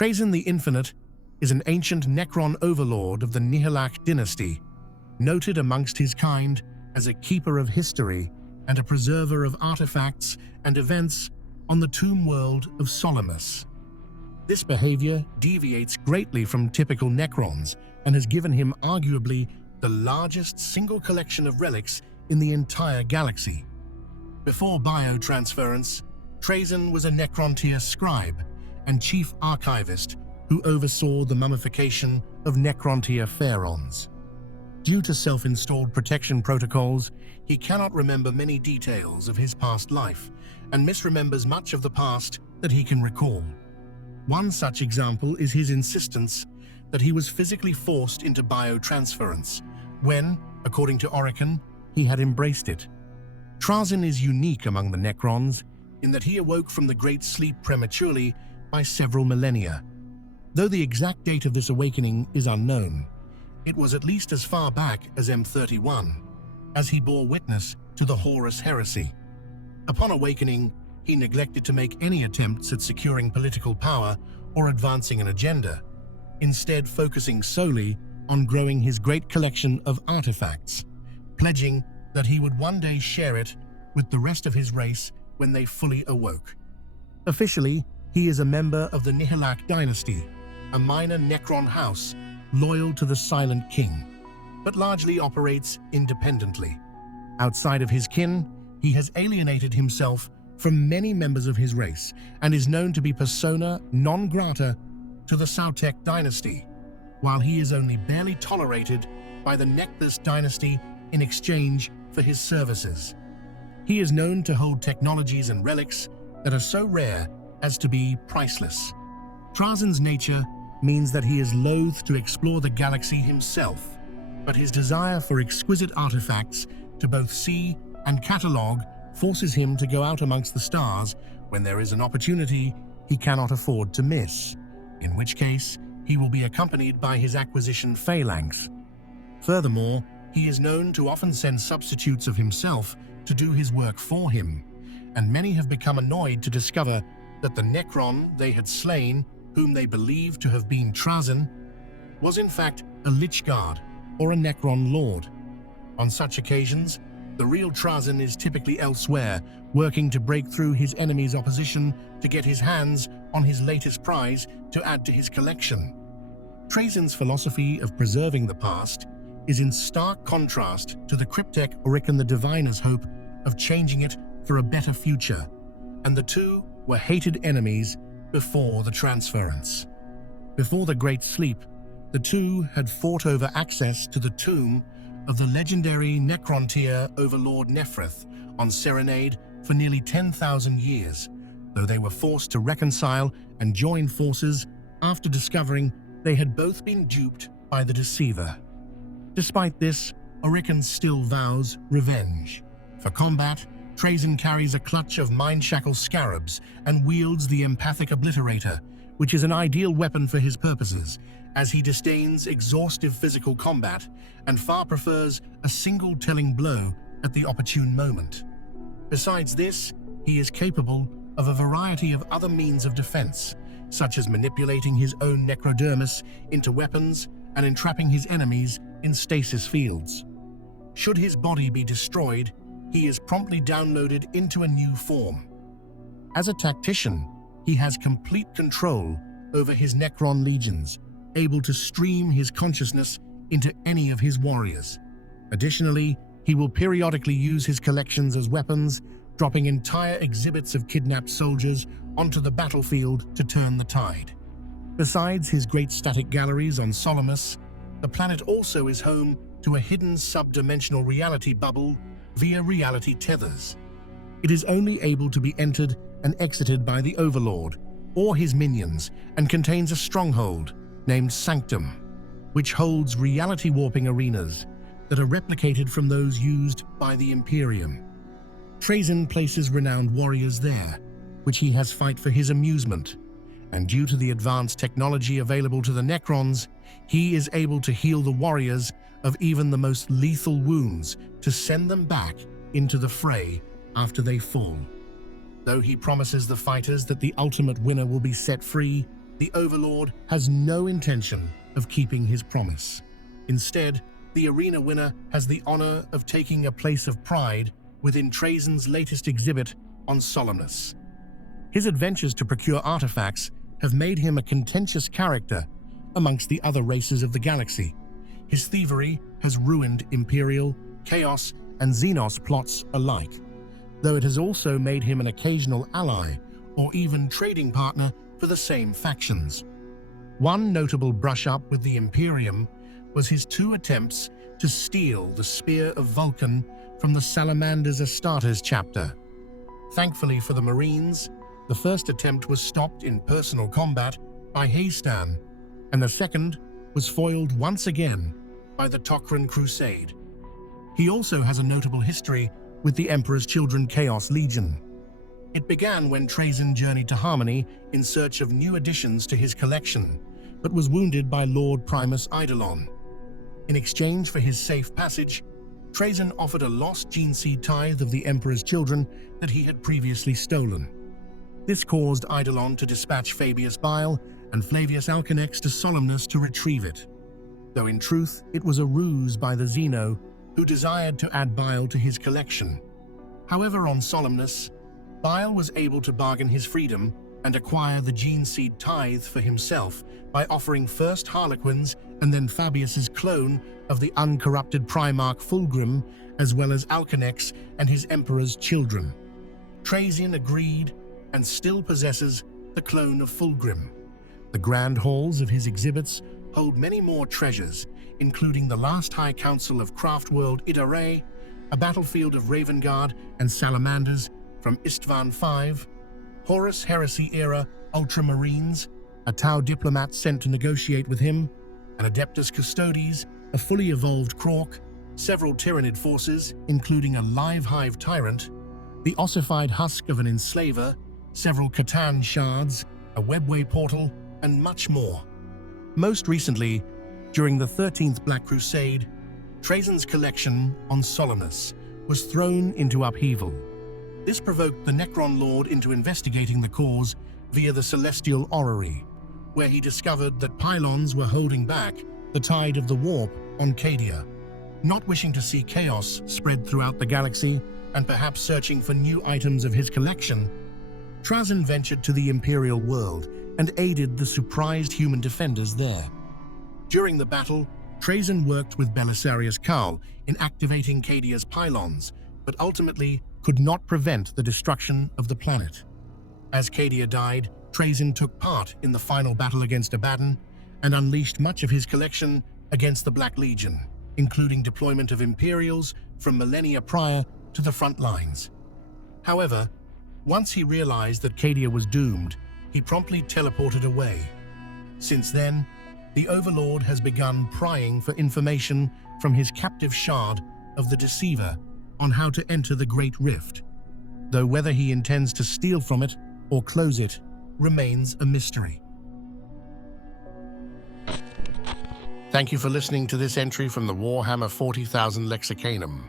Trazyn the Infinite is an ancient Necron Overlord of the Nihilakh Dynasty, noted amongst his kind as a keeper of history and a preserver of artifacts and events on the Tomb World of Solemnace. This behavior deviates greatly from typical Necrons and has given him arguably the largest single collection of relics in the entire galaxy. Before biotransference, Trazyn was a Necron-tier scribe and chief archivist who oversaw the mummification of Necron-tier pharaons. Due to self-installed protection protocols, he cannot remember many details of his past life and misremembers much of the past that he can recall. One such example is his insistence that he was physically forced into biotransference when, according to Oricon, he had embraced it. Trazyn is unique among the Necrons in that he awoke from the Great Sleep prematurely by several millennia. Though the exact date of this awakening is unknown, it was at least as far back as M31, as he bore witness to the Horus heresy. Upon awakening, he neglected to make any attempts at securing political power or advancing an agenda, instead focusing solely on growing his great collection of artifacts, pledging that he would one day share it with the rest of his race when they fully awoke. Officially, he is a member of the Nihilakh Dynasty, a minor Necron house loyal to the Silent King, but largely operates independently. Outside of his kin, he has alienated himself from many members of his race and is known to be persona non grata to the Nihilakh Dynasty, while he is only barely tolerated by the Nihilakh Dynasty in exchange for his services. He is known to hold technologies and relics that are so rare as to be priceless. Trazyn's nature means that he is loath to explore the galaxy himself, but his desire for exquisite artifacts to both see and catalogue forces him to go out amongst the stars when there is an opportunity he cannot afford to miss, in which case he will be accompanied by his acquisition phalanx. Furthermore, he is known to often send substitutes of himself to do his work for him, and many have become annoyed to discover that the Necron they had slain, whom they believed to have been Trazyn, was in fact a Lich Guard or a Necron Lord. On such occasions, the real Trazyn is typically elsewhere, working to break through his enemy's opposition to get his hands on his latest prize to add to his collection. Trazyn's philosophy of preserving the past is in stark contrast to the cryptech Oricon the Diviner's hope of changing it for a better future, and the two were hated enemies before the transference. Before the Great Sleep, the two had fought over access to the tomb of the legendary Necron-tier Overlord Nephrith on Serenade for nearly 10,000 years, though they were forced to reconcile and join forces after discovering they had both been duped by the Deceiver. Despite this, Oricon still vows revenge. For combat, Trazyn carries a clutch of mind-shackle scarabs and wields the empathic obliterator, which is an ideal weapon for his purposes, as he disdains exhaustive physical combat and far prefers a single telling blow at the opportune moment. Besides this, he is capable of a variety of other means of defense, such as manipulating his own necrodermis into weapons and entrapping his enemies in stasis fields. Should his body be destroyed, he is promptly downloaded into a new form. As a tactician, he has complete control over his Necron legions, able to stream his consciousness into any of his warriors. Additionally, he will periodically use his collections as weapons, dropping entire exhibits of kidnapped soldiers onto the battlefield to turn the tide. Besides his great static galleries on Solemnace, the planet also is home to a hidden sub-dimensional reality bubble via reality tethers. It is only able to be entered and exited by the Overlord or his minions and contains a stronghold named Sanctum, which holds reality warping arenas that are replicated from those used by the Imperium. Trazyn places renowned warriors there, which he has fight for his amusement, and due to the advanced technology available to the Necrons, he is able to heal the warriors of even the most lethal wounds to send them back into the fray after they fall. Though he promises the fighters that the ultimate winner will be set free, the Overlord has no intention of keeping his promise. Instead, the arena winner has the honor of taking a place of pride within Trazyn's latest exhibit on Solemnace. His adventures to procure artifacts have made him a contentious character amongst the other races of the galaxy. His thievery has ruined Imperial, Chaos, and Xenos plots alike, though it has also made him an occasional ally or even trading partner for the same factions. One notable brush-up with the Imperium was his 2 attempts to steal the Spear of Vulcan from the Salamander's Astartes chapter. Thankfully for the Marines, the first attempt was stopped in personal combat by Haystan, and the second was foiled once again by the Tok'ran Crusade. He also has a notable history with the Emperor's Children Chaos Legion. It began when Trazyn journeyed to Harmony in search of new additions to his collection, but was wounded by Lord Primus Eidolon. In exchange for his safe passage, Trazyn offered a lost gene seed tithe of the Emperor's children that he had previously stolen. This caused Eidolon to dispatch Fabius Bile and Flavius Alcanex to Solemnace to retrieve it, though in truth it was a ruse by the Xeno, who desired to add Bile to his collection. However, on Solemnace, Bile was able to bargain his freedom and acquire the gene seed tithe for himself by offering first Harlequins and then Fabius's clone of the uncorrupted Primarch Fulgrim, as well as Alcanex and his Emperor's children. Trazyn agreed and still possesses the clone of Fulgrim. The grand halls of his exhibits hold many more treasures, including the last High Council of Craftworld Idare, a battlefield of Ravengard and Salamanders from Istvan V, Horus Heresy-era Ultramarines, a Tau diplomat sent to negotiate with him, an Adeptus Custodes, a fully evolved Krork, several Tyranid forces, including a live hive tyrant, the ossified husk of an enslaver, several Catan shards, a webway portal, and much more. Most recently, during the 13th Black Crusade, Trazyn's collection on Solemnace was thrown into upheaval. This provoked the Necron Lord into investigating the cause via the Celestial Orrery, where he discovered that pylons were holding back the tide of the warp on Cadia. Not wishing to see chaos spread throughout the galaxy and perhaps searching for new items of his collection, Trazyn ventured to the Imperial world and aided the surprised human defenders there. During the battle, Trazyn worked with Belisarius Cawl in activating Cadia's pylons, but ultimately could not prevent the destruction of the planet. As Cadia died, Trazyn took part in the final battle against Abaddon and unleashed much of his collection against the Black Legion, including deployment of Imperials from millennia prior to the front lines. However, once he realized that Cadia was doomed, he promptly teleported away. Since then, the Overlord has begun prying for information from his captive shard of the Deceiver on how to enter the Great Rift, though whether he intends to steal from it or close it remains a mystery. Thank you for listening to this entry from the Warhammer 40,000 Lexicanum.